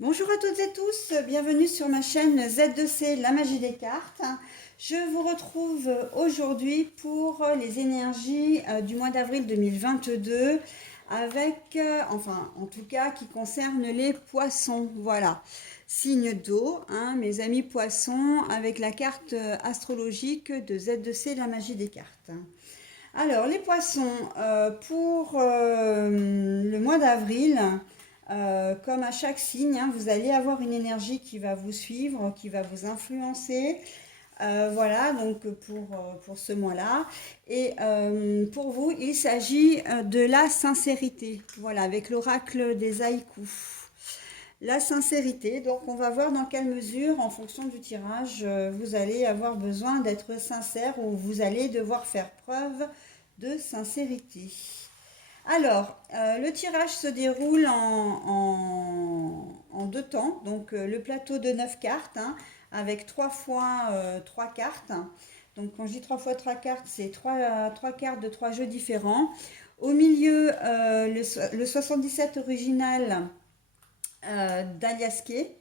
Bonjour à toutes et tous, bienvenue sur ma chaîne Z2C, la magie des cartes. Je vous retrouve aujourd'hui pour les énergies du mois d'avril 2022 avec, enfin en tout cas qui concerne les poissons, voilà. Signe d'eau, hein, mes amis poissons, avec la carte astrologique de Z2C, la magie des cartes. Alors, les poissons, pour le mois d'avril, comme à chaque signe, hein, vous allez avoir une énergie qui va vous suivre, qui va vous influencer. Voilà, donc pour ce mois-là. Et pour vous, il s'agit de la sincérité. Voilà, avec l'oracle des haïkus. La sincérité, donc on va voir dans quelle mesure, en fonction du tirage, vous allez avoir besoin d'être sincère ou vous allez devoir faire preuve de sincérité. Alors, le tirage se déroule en deux temps. Donc, le plateau de 9 cartes, hein, avec 3 fois 3 cartes. Donc, quand je dis 3 fois 3 cartes, c'est trois cartes de 3 jeux différents. Au milieu, le 77 original d'Aliaské.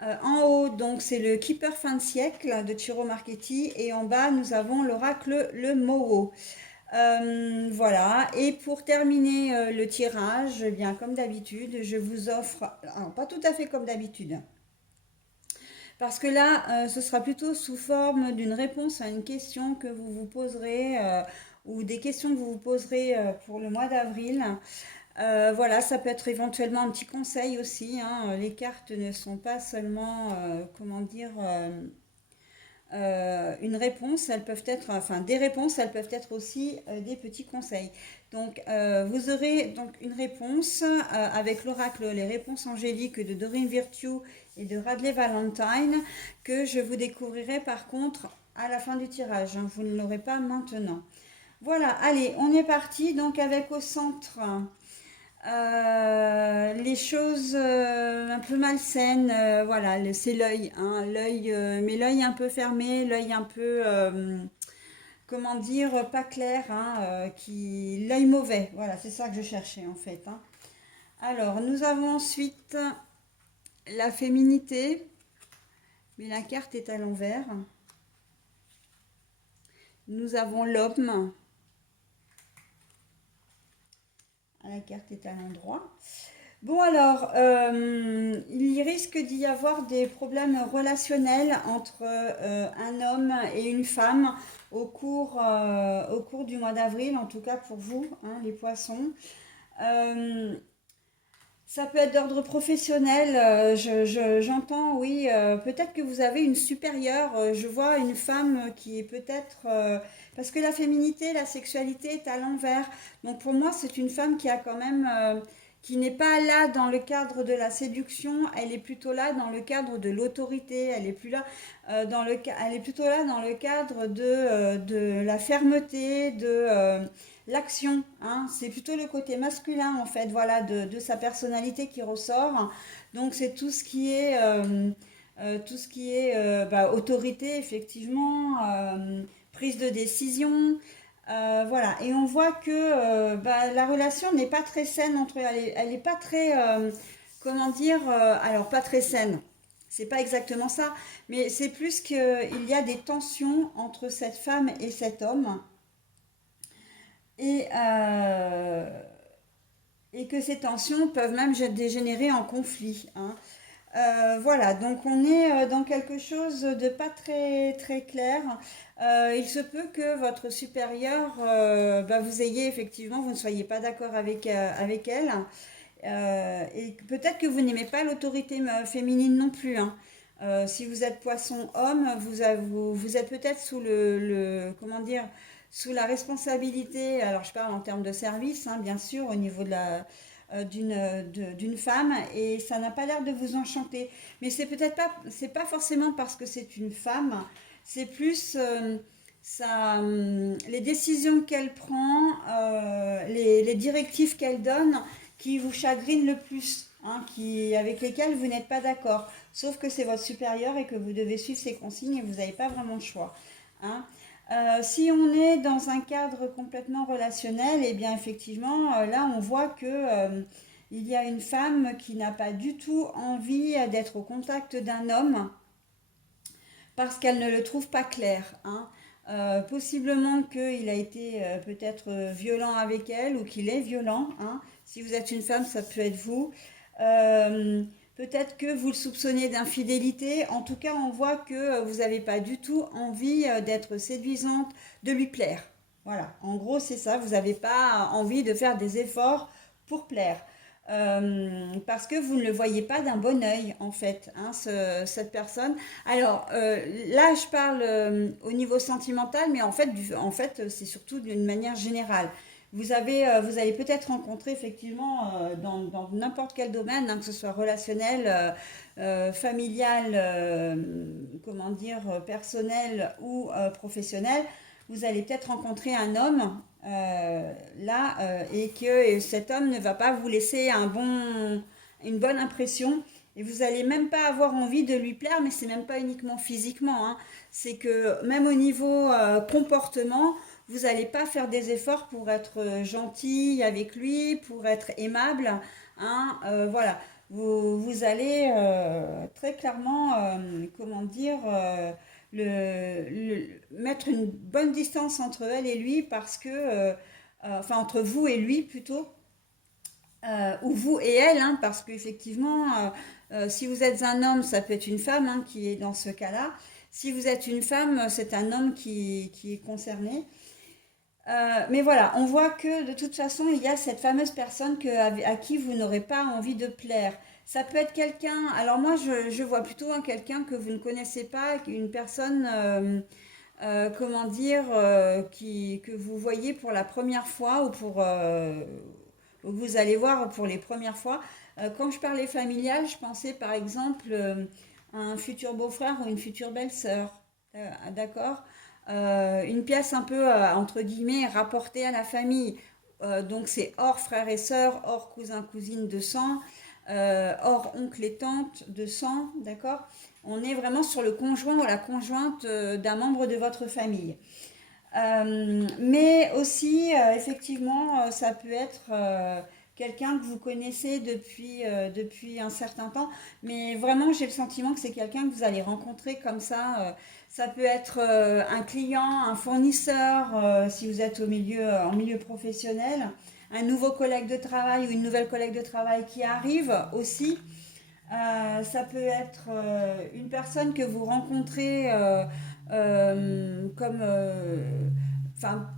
En haut, donc, c'est le Keeper fin de siècle de Ciro Marchetti. Et en bas, nous avons l'oracle le Moho. Voilà, et pour terminer le tirage, eh bien comme d'habitude, je vous offre, alors pas tout à fait comme d'habitude, parce que là, ce sera plutôt sous forme d'une réponse à une question que vous vous poserez, ou des questions que vous vous poserez pour le mois d'avril. Voilà, ça peut être éventuellement un petit conseil aussi, hein. Les cartes ne sont pas seulement, comment dire, une réponse, elles peuvent être, enfin des réponses, elles peuvent être aussi des petits conseils. Donc vous aurez donc une réponse avec l'oracle Les réponses angéliques de Doreen Virtue et de Radley Valentine que je vous découvrirai par contre à la fin du tirage, hein. Vous ne l'aurez pas maintenant. Voilà, allez, on est parti donc avec au centre les choses un peu malsaines, voilà, c'est l'œil, hein, l'œil, mais l'œil un peu fermé, l'œil un peu, comment dire, pas clair, hein, l'œil mauvais, voilà, c'est ça que je cherchais en fait, hein. Alors, nous avons ensuite la féminité, mais la carte est à l'envers. Nous avons l'homme, la carte est à l'endroit. Bon alors, il risque d'y avoir des problèmes relationnels entre un homme et une femme au cours du mois d'avril, en tout cas pour vous, hein, les poissons. Euh, Ça peut être d'ordre professionnel, j'entends, oui, peut-être que vous avez une supérieure, je vois une femme qui est peut-être, parce que la féminité, la sexualité est à l'envers, donc pour moi c'est une femme qui a quand même, qui n'est pas là dans le cadre de la séduction, elle est plutôt là dans le cadre de l'autorité, elle est plus là, elle est plutôt là dans le cadre de la fermeté, l'action, hein, c'est plutôt le côté masculin en fait, voilà, de sa personnalité qui ressort. Donc c'est tout ce qui est autorité effectivement, prise de décision, voilà. Et on voit que la relation n'est pas très saine entre eux. Elle est pas très, comment dire, alors pas très saine. C'est pas exactement ça, mais c'est plus qu'il y a des tensions entre cette femme et cet homme et, et que ces tensions peuvent même dégénérer en conflit, hein. Voilà, donc on est dans quelque chose de pas très très clair. Il se peut que votre supérieur, vous ayez effectivement, vous ne soyez pas d'accord avec elle, et peut-être que vous n'aimez pas l'autorité féminine non plus, hein. Si vous êtes poisson-homme, vous êtes peut-être sous comment dire, sous la responsabilité, alors je parle en termes de service, hein, bien sûr, au niveau d'une femme, et ça n'a pas l'air de vous enchanter. Mais c'est peut-être pas, c'est pas forcément parce que c'est une femme, c'est plus les décisions qu'elle prend, les directives qu'elle donne qui vous chagrinent le plus, hein, avec lesquelles vous n'êtes pas d'accord. Sauf que c'est votre supérieur et que vous devez suivre ses consignes et vous n'avez pas vraiment le choix, hein. Si on est dans un cadre complètement relationnel, et bien effectivement, là on voit que il y a une femme qui n'a pas du tout envie d'être au contact d'un homme parce qu'elle ne le trouve pas clair, hein. Possiblement qu'il a été peut-être violent avec elle ou qu'il est violent, hein. Si vous êtes une femme, ça peut être vous. Euh, Peut-être que vous le soupçonnez d'infidélité. En tout cas, on voit que vous n'avez pas du tout envie d'être séduisante, de lui plaire. Voilà, en gros, c'est ça. Vous n'avez pas envie de faire des efforts pour plaire. Parce que vous ne le voyez pas d'un bon œil, en fait, hein, cette personne. Alors, là, je parle au niveau sentimental, mais en fait c'est surtout d'une manière générale. Vous allez peut-être rencontrer effectivement dans n'importe quel domaine, hein, que ce soit relationnel, familial, comment dire, personnel ou professionnel, vous allez peut-être rencontrer un homme là et que cet homme ne va pas vous laisser une bonne impression. Et vous n'allez même pas avoir envie de lui plaire, mais c'est même pas uniquement physiquement, hein. C'est que même au niveau comportement, vous n'allez pas faire des efforts pour être gentil avec lui, pour être aimable, hein, voilà. Vous allez très clairement, comment dire, mettre une bonne distance entre elle et lui parce que, enfin entre vous et lui plutôt, ou vous et elle, hein, parce qu'effectivement, si vous êtes un homme, ça peut être une femme hein, qui est dans ce cas-là. Si vous êtes une femme, c'est un homme qui est concerné. Mais voilà, on voit que de toute façon, il y a cette fameuse personne à qui vous n'aurez pas envie de plaire. Ça peut être quelqu'un, alors moi je vois plutôt hein, quelqu'un que vous ne connaissez pas, une personne, comment dire, que vous voyez pour la première fois ou vous allez voir pour les premières fois. Quand je parlais familial, je pensais par exemple à un futur beau-frère ou une future belle-sœur. D'accord. Une pièce un peu, entre guillemets, rapportée à la famille. Donc c'est hors frères et sœurs, hors cousins, cousines de sang, hors oncle et tante de sang, d'accord. On est vraiment sur le conjoint ou la conjointe d'un membre de votre famille. Mais aussi, effectivement, ça peut être quelqu'un que vous connaissez depuis un certain temps. Mais vraiment, j'ai le sentiment que c'est quelqu'un que vous allez rencontrer comme ça. Ça peut être un client, un fournisseur, si vous êtes en milieu professionnel, un nouveau collègue de travail ou une nouvelle collègue de travail qui arrive aussi. Ça peut être une personne que vous rencontrez comme enfin,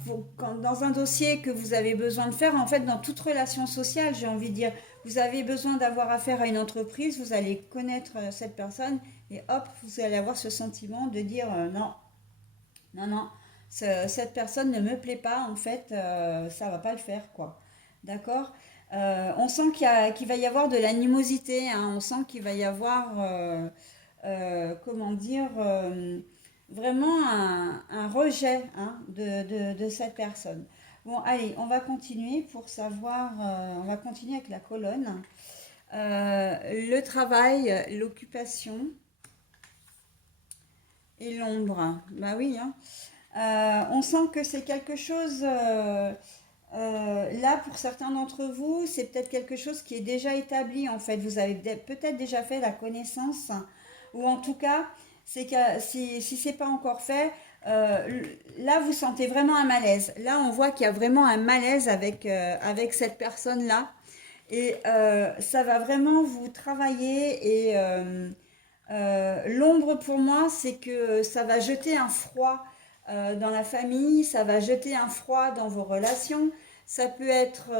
dans un dossier que vous avez besoin de faire, en fait, dans toute relation sociale, j'ai envie de dire, vous avez besoin d'avoir affaire à une entreprise, vous allez connaître cette personne et hop, vous allez avoir ce sentiment de dire non, non, non, cette personne ne me plaît pas, en fait, ça va pas le faire, quoi. D'accord. On sent qu'il va y avoir de l'animosité, hein, on sent qu'il va y avoir, comment dire, vraiment un rejet hein, de cette personne. Bon, allez, on va continuer pour savoir, on va continuer avec la colonne. Le travail, l'occupation et l'ombre. Bah oui, hein. On sent que c'est quelque chose, là pour certains d'entre vous, c'est peut-être quelque chose qui est déjà établi en fait. Vous avez peut-être déjà fait la connaissance, ou en tout cas, c'est que si c'est pas encore fait, là vous sentez vraiment un malaise. Là on voit qu'il y a vraiment un malaise avec cette personne-là. Et ça va vraiment vous travailler. Et l'ombre pour moi, c'est que ça va jeter un froid dans la famille, ça va jeter un froid dans vos relations. Ça peut être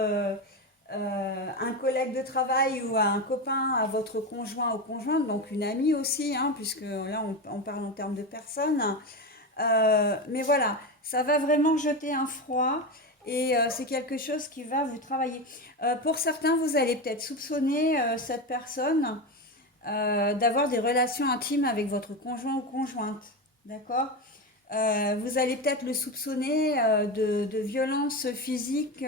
un collègue de travail ou un copain à votre conjoint ou conjointe, donc une amie aussi, hein, puisque là on parle en termes de personnes. Mais voilà, ça va vraiment jeter un froid et c'est quelque chose qui va vous travailler. Pour certains, vous allez peut-être soupçonner cette personne d'avoir des relations intimes avec votre conjoint ou conjointe. D'accord. Vous allez peut-être le soupçonner de violence physique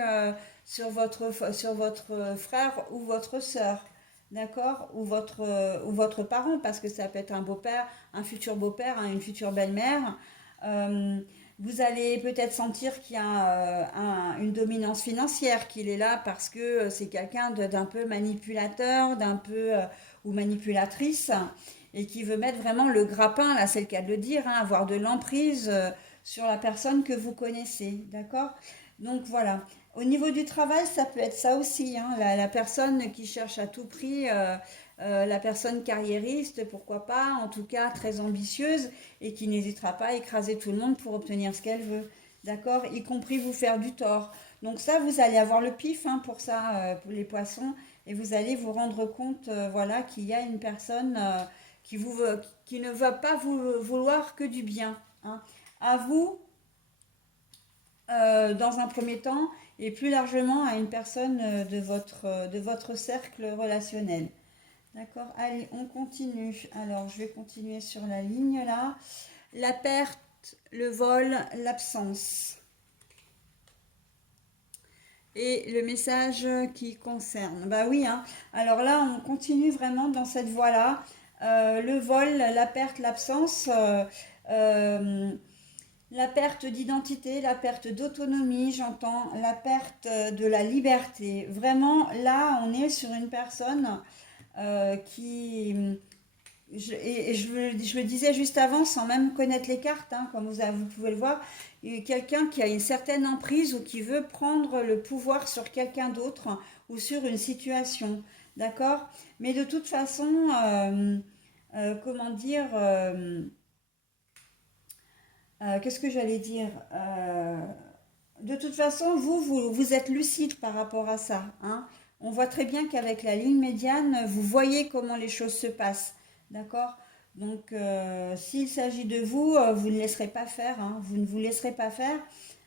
sur votre frère ou votre sœur. D'accord. Ou votre parent, parce que ça peut être un beau-père, un futur beau-père, hein, une future belle-mère. Euh, Vous allez peut-être sentir qu'il y a une dominance financière, qu'il est là parce que c'est quelqu'un d'un peu manipulateur, d'un peu ou manipulatrice, et qui veut mettre vraiment le grappin, là c'est le cas de le dire, hein, avoir de l'emprise sur la personne que vous connaissez, d'accord? Donc voilà. Au niveau du travail, ça peut être ça aussi, hein, la personne qui cherche à tout prix, la personne carriériste, pourquoi pas, en tout cas très ambitieuse et qui n'hésitera pas à écraser tout le monde pour obtenir ce qu'elle veut, d'accord? Y compris vous faire du tort. Donc ça, vous allez avoir le pif hein, pour ça, pour les poissons, et vous allez vous rendre compte, voilà, qu'il y a une personne qui ne va pas vous vouloir que du bien, hein. À vous, dans un premier temps, et plus largement à une personne de votre cercle relationnel. D'accord, allez, on continue. Alors, je vais continuer sur la ligne là. La perte, le vol, l'absence. Et le message qui concerne. Bah oui, hein. Alors là, on continue vraiment dans cette voie-là. Le vol, la perte, l'absence. Euh, la perte d'identité, la perte d'autonomie, j'entends, la perte de la liberté. Vraiment, là, on est sur une personne qui... je le disais juste avant, sans même connaître les cartes, hein, comme vous pouvez le voir, quelqu'un qui a une certaine emprise ou qui veut prendre le pouvoir sur quelqu'un d'autre ou sur une situation, d'accord? Mais de toute façon, comment dire... qu'est-ce que j'allais dire de toute façon, vous êtes lucide par rapport à ça, hein. On voit très bien qu'avec la ligne médiane, vous voyez comment les choses se passent. D'accord? Donc, s'il s'agit de vous, vous ne laisserez pas faire, hein. Vous ne vous laisserez pas faire.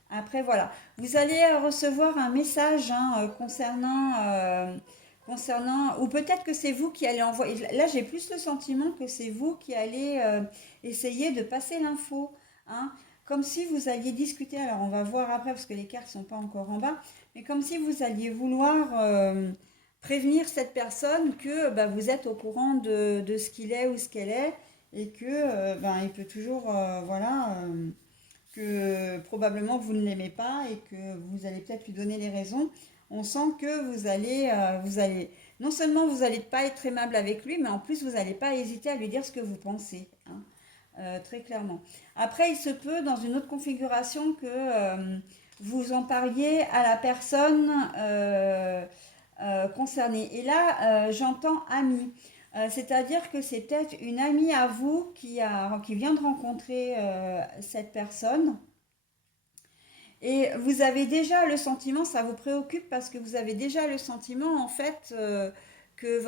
Après, voilà. Vous allez recevoir un message hein, concernant, ou peut-être que c'est vous qui allez envoyer. Là, j'ai plus le sentiment que c'est vous qui allez essayer de passer l'info, hein. Comme si vous alliez discuter, alors on va voir après parce que les cartes ne sont pas encore en bas, mais comme si vous alliez vouloir prévenir cette personne que bah, vous êtes au courant de ce qu'il est ou ce qu'elle est et que ben, il peut toujours, voilà, que probablement vous ne l'aimez pas et que vous allez peut-être lui donner les raisons. On sent que vous allez, non seulement vous n'allez pas être aimable avec lui, mais en plus vous n'allez pas hésiter à lui dire ce que vous pensez, hein. Très clairement. Après, il se peut, dans une autre configuration, que vous en parliez à la personne concernée. Et là, j'entends ami. C'est-à-dire que c'est peut-être une amie à vous qui vient de rencontrer cette personne. Et vous avez déjà le sentiment, ça vous préoccupe parce que vous avez déjà le sentiment, en fait, que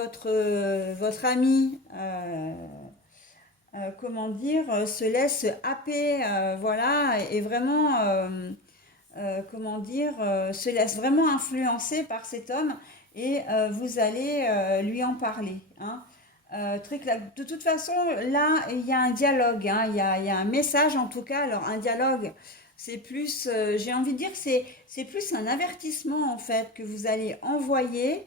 votre ami comment dire, se laisse happer, voilà, et vraiment, comment dire, se laisse vraiment influencer par cet homme et vous allez lui en parler, hein. Très clair. De toute façon, là, il y a un dialogue, hein, il y a un message en tout cas. Alors, un dialogue, c'est plus, j'ai envie de dire que c'est plus un avertissement en fait que vous allez envoyer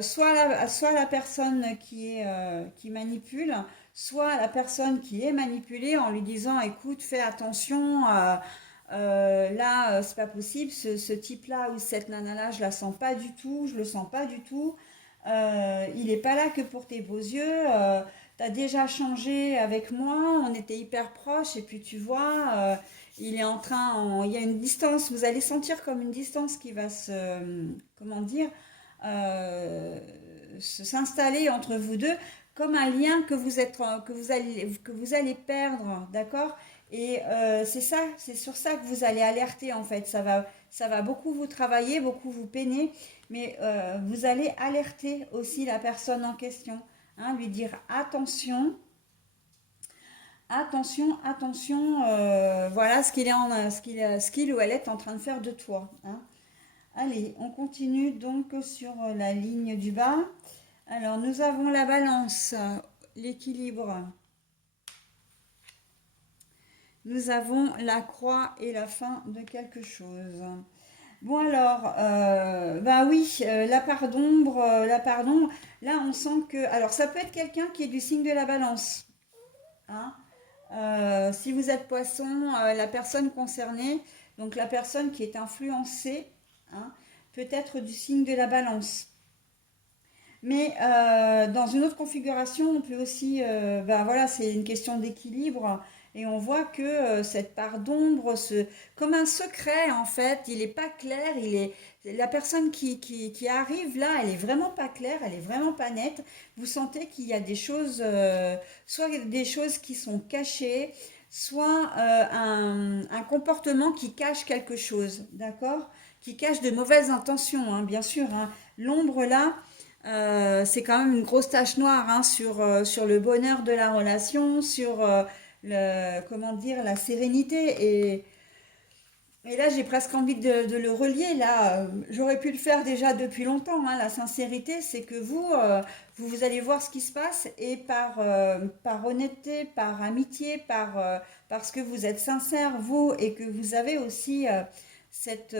soit la personne qui manipule, soit la personne qui est manipulée en lui disant écoute, fais attention, là, c'est pas possible, ce type-là ou cette nana-là, je la sens pas du tout, je le sens pas du tout. Il est pas là que pour tes beaux yeux. T'as déjà changé avec moi, on était hyper proches, et puis tu vois, il est en train, il y a une distance, vous allez sentir comme une distance qui va comment dire, euh, s'installer entre vous deux comme un lien que vous allez perdre, d'accord? Et c'est ça, c'est sur ça que vous allez alerter en fait. Ça va beaucoup vous travailler, beaucoup vous peiner, mais vous allez alerter aussi la personne en question, hein, lui dire attention, attention, attention, voilà ce qu'il ou elle est en train de faire de toi, hein. Allez, on continue donc sur la ligne du bas. Alors, nous avons la balance, l'équilibre. Nous avons la croix et la fin de quelque chose. Bon alors, bah oui, la part d'ombre, là on sent que... Alors ça peut être quelqu'un qui est du signe de la balance, hein. Si vous êtes poisson, la personne concernée, donc la personne qui est influencée, hein, peut être du signe de la balance. Mais dans une autre configuration, on peut aussi, ben voilà, c'est une question d'équilibre. Et on voit que cette part d'ombre, comme un secret en fait, il n'est pas clair. La personne qui arrive là, elle est vraiment pas claire, elle est vraiment pas nette. Vous sentez qu'il y a des choses, soit des choses qui sont cachées, soit un comportement qui cache quelque chose, d'accord? Qui cache de mauvaises intentions, hein, bien sûr, hein. L'ombre là, c'est quand même une grosse tache noire, hein, sur le bonheur de la relation, sur comment dire, la sérénité. Et là, j'ai presque envie de le relier. Là, j'aurais pu le faire déjà depuis longtemps, hein. La sincérité, c'est que vous allez voir ce qui se passe et par honnêteté, par amitié, parce que vous êtes sincère, vous, et que vous avez aussi cette,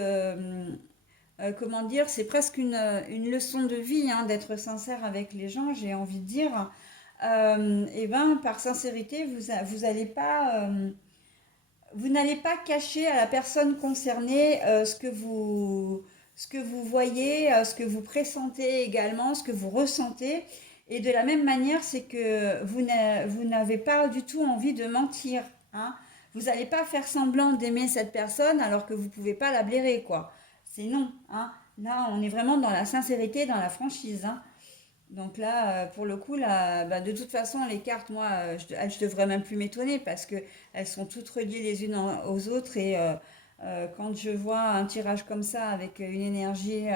comment dire, c'est presque une leçon de vie, hein, d'être sincère avec les gens, j'ai envie de dire. Et ben, par sincérité, vous n'allez pas cacher à la personne concernée ce que vous voyez, ce que vous pressentez également, ce que vous ressentez. Et de la même manière, c'est que vous n'avez pas du tout envie de mentir, hein. Vous n'allez pas faire semblant d'aimer cette personne alors que vous ne pouvez pas la blairer, quoi. C'est non, hein. Là, on est vraiment dans la sincérité, dans la franchise, hein. Donc là, pour le coup, là, bah, de toute façon, les cartes, moi, je devrais même plus m'étonner parce que elles sont toutes reliées les unes aux autres. Et quand je vois un tirage comme ça avec une énergie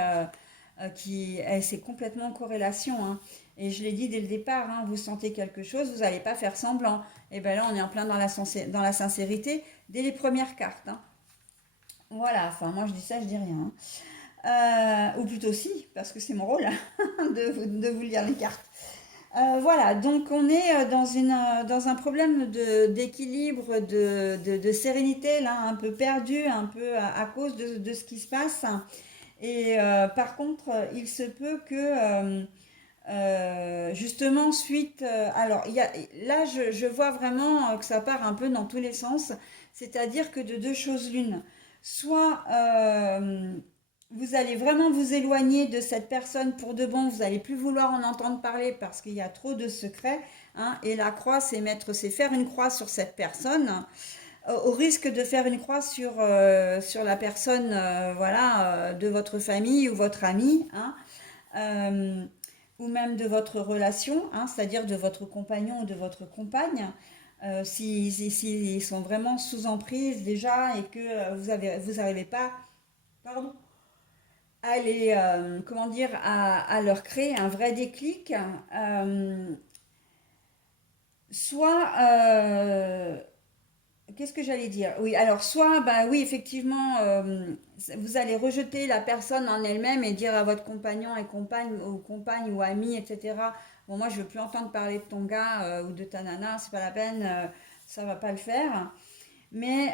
c'est complètement en corrélation, hein. Et je l'ai dit dès le départ, hein, vous sentez quelque chose, vous n'allez pas faire semblant. Et ben là, on est en plein dans la sincérité dès les premières cartes, hein. Voilà, enfin, moi je dis ça, je dis rien, hein. Ou plutôt si, parce que c'est mon rôle, hein, de vous lire les cartes. Voilà, donc on est dans un problème d'équilibre, de sérénité, là, un peu perdu, un peu à cause de ce qui se passe. Et par contre, il se peut que, justement, alors, là, je vois vraiment que ça part un peu dans tous les sens, c'est-à-dire que de deux choses l'une. Soit vous allez vraiment vous éloigner de cette personne pour de bon, vous n'allez plus vouloir en entendre parler parce qu'il y a trop de secrets, hein. Et la croix, c'est faire une croix sur cette personne, au risque de faire une croix sur la personne, voilà, de votre famille ou votre ami, hein, euh, ou même de votre relation, hein, c'est-à-dire de votre compagnon ou de votre compagne. S'ils sont vraiment sous emprise déjà et que vous n'arrivez pas, pardon, à comment dire, à leur créer un vrai déclic, soit, qu'est-ce que j'allais dire? Oui, alors soit, bah oui, effectivement, vous allez rejeter la personne en elle-même et dire à votre compagnon et compagne ou ami, etc. Bon, moi, je veux plus entendre parler de ton gars ou de ta nana, c'est pas la peine, ça va pas le faire. Mais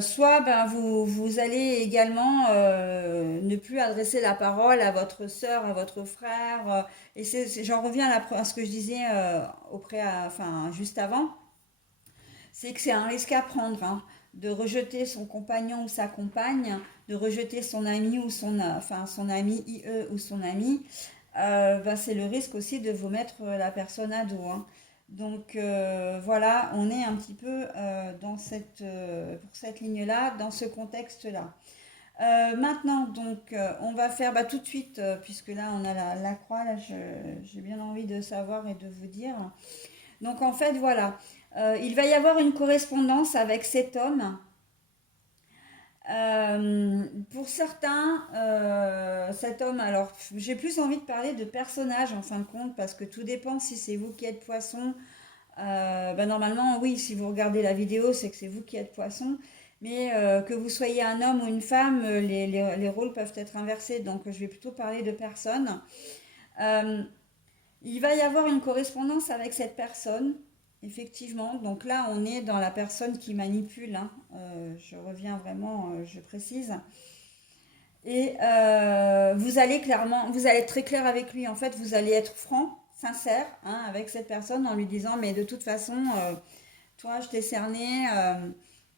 soit ben, vous allez également ne plus adresser la parole à votre sœur, à votre frère. Et j'en reviens à ce que je disais enfin, juste avant, c'est que c'est un risque à prendre, hein, de rejeter son compagnon ou sa compagne, de rejeter son ami ou enfin, son ami IE ou son ami. Ben, c'est le risque aussi de vous mettre la personne à dos, hein. Donc voilà, on est un petit peu pour cette ligne-là, dans ce contexte-là. Maintenant, donc, on va faire bah, tout de suite, puisque là, on a la croix, là, j'ai bien envie de savoir et de vous dire. Donc, en fait, voilà, il va y avoir une correspondance avec cet homme. Pour certains, cet homme, alors j'ai plus envie de parler de personnage en fin de compte, parce que tout dépend si c'est vous qui êtes poisson. Bah, normalement, oui, si vous regardez la vidéo, c'est que c'est vous qui êtes poisson. Mais que vous soyez un homme ou une femme, les rôles peuvent être inversés. Donc, je vais plutôt parler de personne. Euh, il va y avoir une correspondance avec cette personne, effectivement. Donc là, on est dans la personne qui manipule, hein. Je reviens vraiment, je précise. Et vous allez être très clair avec lui. En fait, vous allez être franc, sincère, hein, avec cette personne en lui disant, mais de toute façon, toi, je t'ai cerné,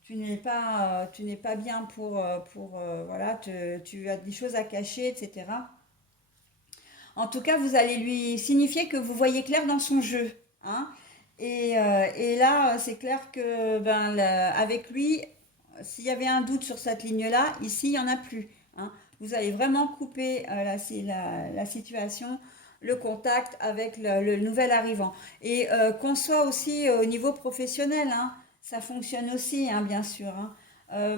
tu n'es pas bien voilà, tu as des choses à cacher, etc. En tout cas, vous allez lui signifier que vous voyez clair dans son jeu, hein. Et là, c'est clair que ben, avec lui, s'il y avait un doute sur cette ligne-là, ici, il n'y en a plus, hein. Vous allez vraiment couper la situation, le contact avec le nouvel arrivant. Et qu'on soit aussi au niveau professionnel, hein, ça fonctionne aussi, hein, bien sûr, hein.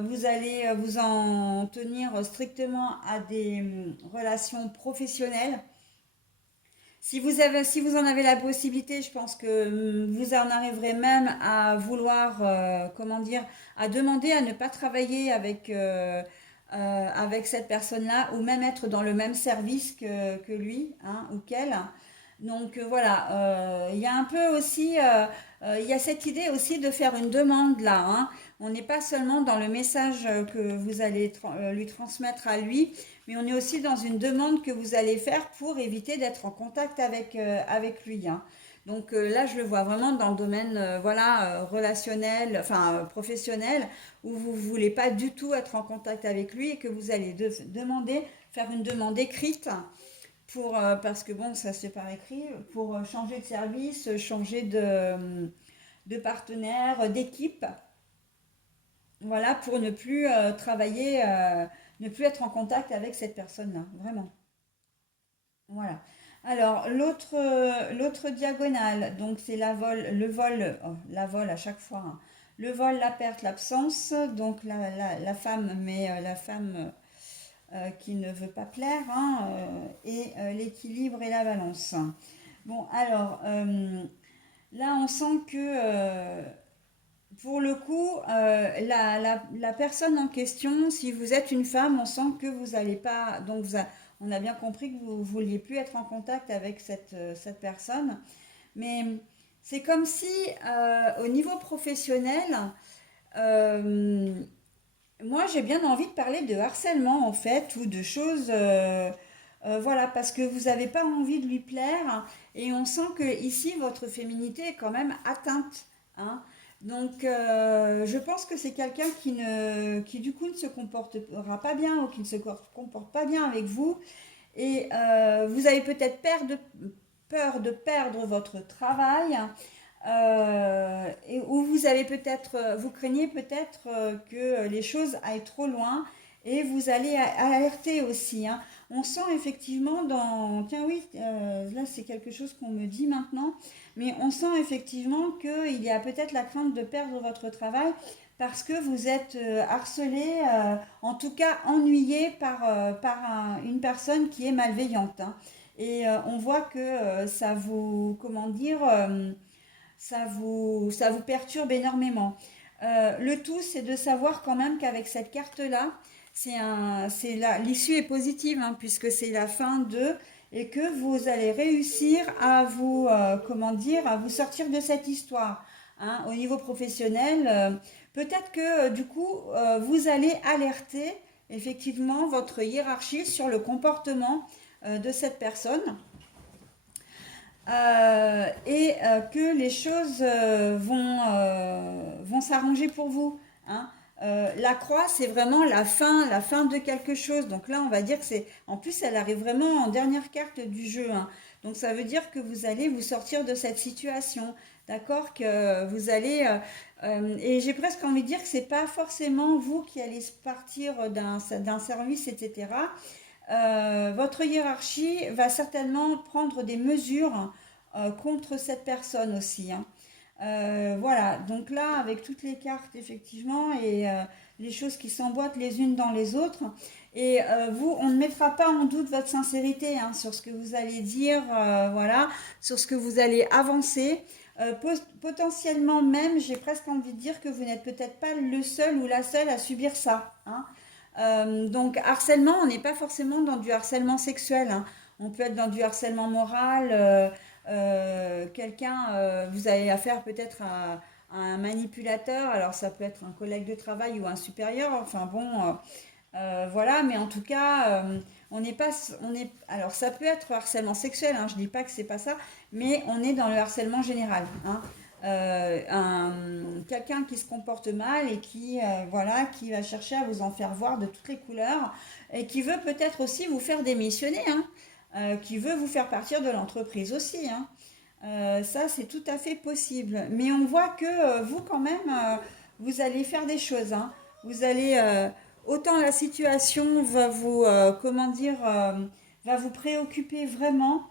Vous allez vous en tenir strictement à des relations professionnelles. Si vous en avez la possibilité, je pense que vous en arriverez même à vouloir, comment dire, à demander à ne pas travailler avec cette personne-là ou même être dans le même service que lui, hein, ou qu'elle. Donc voilà, il y a un peu aussi, il y a cette idée aussi de faire une demande là, hein. On n'est pas seulement dans le message que vous allez lui transmettre à lui, mais on est aussi dans une demande que vous allez faire pour éviter d'être en contact avec lui, hein. Donc là, je le vois vraiment dans le domaine voilà, relationnel, enfin professionnel, où vous ne voulez pas du tout être en contact avec lui et que vous allez demander, faire une demande écrite pour, parce que bon, ça se fait par écrit, pour changer de service, changer de partenaire, d'équipe, voilà, pour ne plus travailler, ne plus être en contact avec cette personne-là, vraiment. Voilà. Alors, l'autre diagonale, donc c'est le vol, oh, la vol à chaque fois, hein. Le vol, la perte, l'absence, donc la femme, mais la femme qui ne veut pas plaire, hein, et l'équilibre et la balance. Bon, alors, là, on sent que pour le coup, la personne en question, si vous êtes une femme, on sent que vous n'allez pas. Donc, on a bien compris que vous ne vouliez plus être en contact avec cette personne. Mais c'est comme si, au niveau professionnel, euh, moi, j'ai bien envie de parler de harcèlement, en fait, ou de choses. Voilà, parce que vous n'avez pas envie de lui plaire. Et on sent que ici, votre féminité est quand même atteinte, hein. Donc, je pense que c'est quelqu'un qui, du coup, ne se comportera pas bien ou qui ne se comporte pas bien avec vous. Et vous avez peut-être peur de perdre votre travail, et où vous avez peut-être, vous craignez peut-être que les choses aillent trop loin et vous allez alerter aussi, hein. On sent effectivement dans, tiens oui, là c'est quelque chose qu'on me dit maintenant, mais on sent effectivement qu'il y a peut-être la crainte de perdre votre travail parce que vous êtes harcelé, en tout cas ennuyé une personne qui est malveillante, hein. Et on voit que ça vous, comment dire, ça vous perturbe énormément. Le tout, c'est de savoir quand même qu'avec cette carte-là, l'issue est positive, hein, puisque c'est la fin de, et que vous allez réussir à vous, comment dire, à vous sortir de cette histoire, hein. Au niveau professionnel, peut-être que du coup, vous allez alerter effectivement votre hiérarchie sur le comportement de cette personne, et que les choses vont s'arranger pour vous, hein. La croix, c'est vraiment la fin de quelque chose. Donc là, on va dire que c'est, en plus, elle arrive vraiment en dernière carte du jeu, hein. Donc ça veut dire que vous allez vous sortir de cette situation, d'accord, que vous allez, et j'ai presque envie de dire que c'est pas forcément vous qui allez partir d'un service, etc. Votre hiérarchie va certainement prendre des mesures contre cette personne aussi, hein. Voilà, donc là, avec toutes les cartes, effectivement, et les choses qui s'emboîtent les unes dans les autres, et vous, on ne mettra pas en doute votre sincérité, hein, sur ce que vous allez dire, voilà, sur ce que vous allez avancer. Potentiellement même, j'ai presque envie de dire que vous n'êtes peut-être pas le seul ou la seule à subir ça, hein. Donc harcèlement, on n'est pas forcément dans du harcèlement sexuel, hein. On peut être dans du harcèlement moral. Quelqu'un, vous avez affaire peut-être à un manipulateur. Alors ça peut être un collègue de travail ou un supérieur. Enfin bon, voilà. Mais en tout cas, on n'est pas, on est. Alors ça peut être harcèlement sexuel, hein, je dis pas que c'est pas ça, mais on est dans le harcèlement général, hein. quelqu'un qui se comporte mal et qui, voilà, qui va chercher à vous en faire voir de toutes les couleurs et qui veut peut-être aussi vous faire démissionner, hein, qui veut vous faire partir de l'entreprise aussi, hein. Ça, c'est tout à fait possible. Mais on voit que vous, quand même, vous allez faire des choses, hein. Vous allez, autant la situation va vous, comment dire, va vous préoccuper vraiment,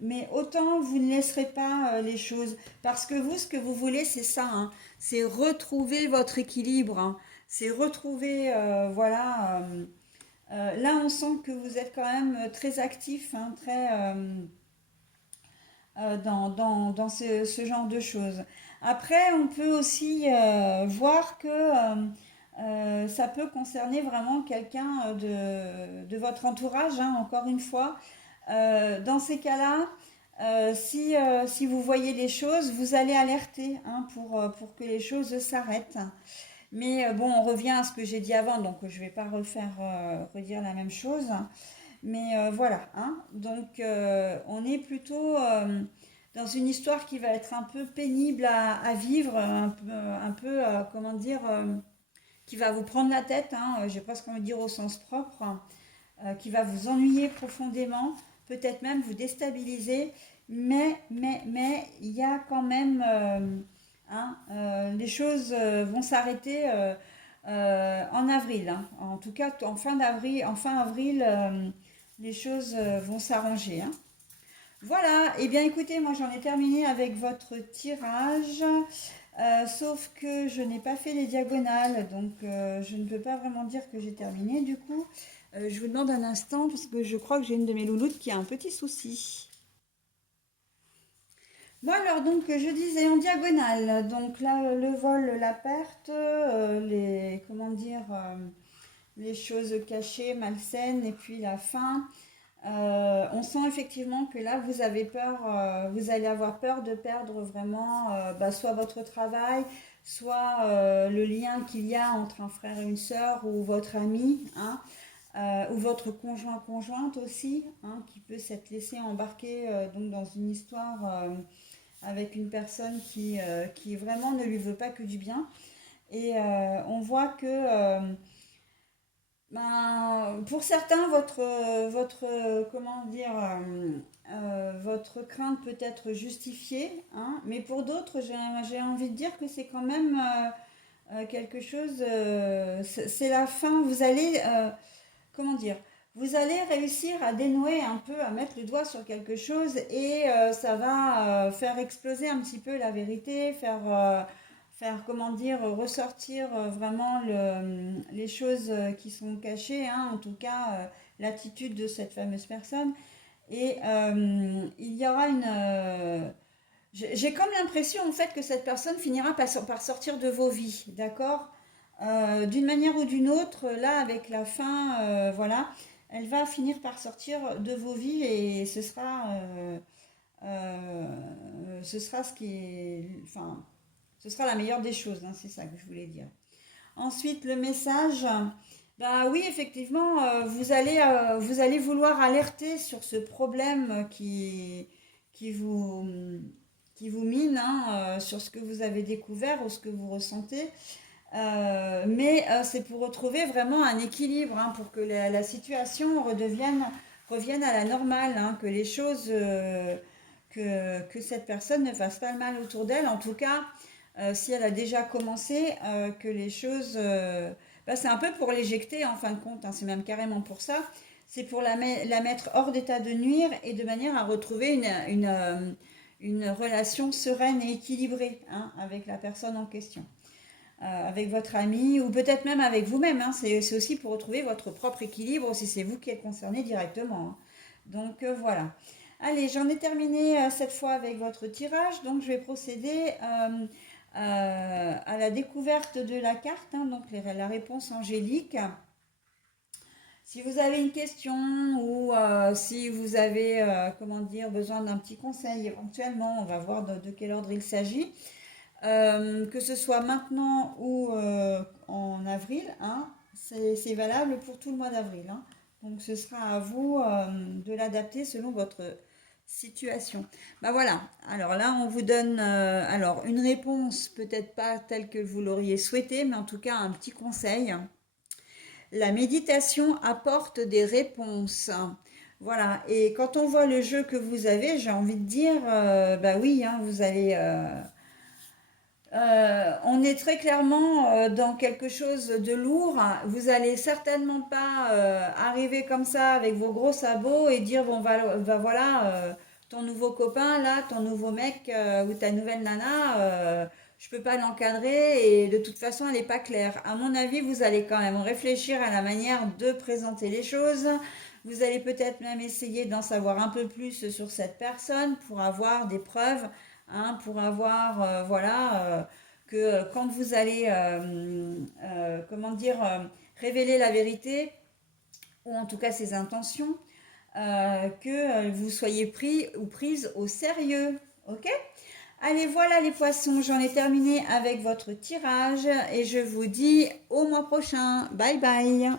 mais autant vous ne laisserez pas les choses. Parce que vous, ce que vous voulez, c'est ça, hein. C'est retrouver votre équilibre, hein. C'est retrouver, voilà. Là, on sent que vous êtes quand même très actif, hein, très dans ce genre de choses. Après, on peut aussi voir que ça peut concerner vraiment quelqu'un de votre entourage, hein, encore une fois. Dans ces cas-là, si vous voyez les choses, vous allez alerter, hein, pour que les choses s'arrêtent. Mais bon, on revient à ce que j'ai dit avant, donc je ne vais pas redire la même chose. Mais voilà, hein. Donc on est plutôt dans une histoire qui va être un peu pénible à vivre, comment dire, qui va vous prendre la tête, hein, j'ai presque envie de dire au sens propre, hein, qui va vous ennuyer profondément, peut-être même vous déstabiliser, mais il y a quand même, hein, les choses vont s'arrêter en avril, hein. En tout cas, en fin avril, les choses vont s'arranger, hein. Voilà, et bien écoutez, moi j'en ai terminé avec votre tirage, sauf que je n'ai pas fait les diagonales, donc je ne peux pas vraiment dire que j'ai terminé du coup. Je vous demande un instant parce que je crois que j'ai une de mes louloutes qui a un petit souci. Bon alors donc je disais en diagonale, donc là le vol, la perte, les comment dire, les choses cachées, malsaines et puis la fin. On sent effectivement que là, vous avez peur, vous allez avoir peur de perdre vraiment bah, soit votre travail, soit le lien qu'il y a entre un frère et une sœur ou votre ami, hein, ou votre conjointe aussi, hein, qui peut s'être laissé embarquer donc dans une histoire avec une personne qui vraiment ne lui veut pas que du bien. Et on voit que ben, pour certains, comment dire, votre crainte peut être justifiée, hein, mais pour d'autres, j'ai envie de dire que c'est quand même quelque chose, c'est la fin, vous allez, comment dire, vous allez réussir à dénouer un peu, à mettre le doigt sur quelque chose et ça va faire exploser un petit peu la vérité, faire comment dire, ressortir vraiment les choses qui sont cachées, hein, en tout cas l'attitude de cette fameuse personne. Et il y aura j'ai comme l'impression en fait que cette personne finira par sortir de vos vies, d'accord. D'une manière ou d'une autre, là avec la fin, voilà, elle va finir par sortir de vos vies et ce sera ce qui est, enfin, ce sera la meilleure des choses, hein, c'est ça que je voulais dire. Ensuite, le message, bah oui, effectivement, vous allez vouloir alerter sur ce problème qui vous, qui vous mine, hein, sur ce que vous avez découvert ou ce que vous ressentez. Mais c'est pour retrouver vraiment un équilibre, hein, pour que la situation revienne à la normale, hein, que les choses, que cette personne ne fasse pas le mal autour d'elle. En tout cas, si elle a déjà commencé, que les choses, bah, c'est un peu pour l'éjecter en fin de compte, hein, c'est même carrément pour ça. C'est pour la mettre hors d'état de nuire et de manière à retrouver une relation sereine et équilibrée, hein, avec la personne en question. Avec votre ami ou peut-être même avec vous-même, hein. C'est aussi pour retrouver votre propre équilibre si c'est vous qui êtes concerné directement, hein. Donc voilà. Allez, j'en ai terminé cette fois avec votre tirage, donc je vais procéder à la découverte de la carte, hein, donc la réponse angélique. Si vous avez une question ou si vous avez comment dire, besoin d'un petit conseil éventuellement, on va voir de quel ordre il s'agit. Que ce soit maintenant ou en avril, hein, c'est valable pour tout le mois d'avril, hein. Donc ce sera à vous de l'adapter selon situation. Bah voilà, alors là on vous donne alors une réponse peut-être pas telle que vous l'auriez souhaité, mais en tout cas un petit conseil. La méditation apporte des réponses. Voilà, et quand on voit le jeu que vous avez, j'ai envie de dire, bah oui, hein, vous allez... on est très clairement dans quelque chose de lourd. Vous allez certainement pas arriver comme ça avec vos gros sabots et dire bon voilà ton nouveau copain là, ton nouveau mec ou ta nouvelle nana, je peux pas l'encadrer et de toute façon elle est pas claire. À mon avis, vous allez quand même réfléchir à la manière de présenter les choses. Vous allez peut-être même essayer d'en savoir un peu plus sur cette personne pour avoir des preuves, hein, pour avoir, voilà, que quand vous allez, comment dire, révéler la vérité, ou en tout cas ses intentions, que vous soyez pris ou prise au sérieux. Ok? Allez, voilà les poissons, j'en ai terminé avec votre tirage et je vous dis au mois prochain. Bye bye.